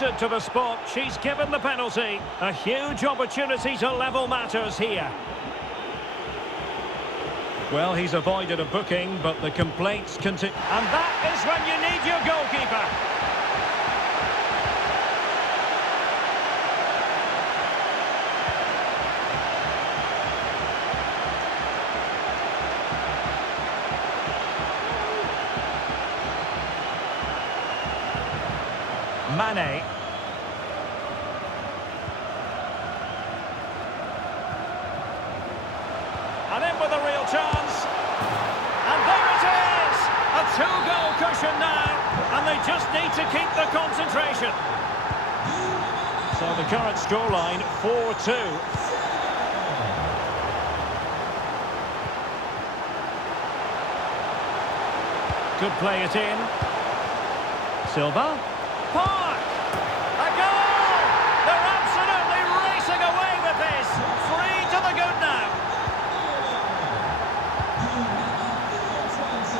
pointed to the spot. She's given the penalty. A huge opportunity to level matters here. Well, he's avoided a booking, but the complaints continue. And that is when you need your goalkeeper. Mane. And in with a real chance. And there it is! A two-goal cushion now. And they just need to keep the concentration. So the current scoreline, 4-2. Could play it in. Silva.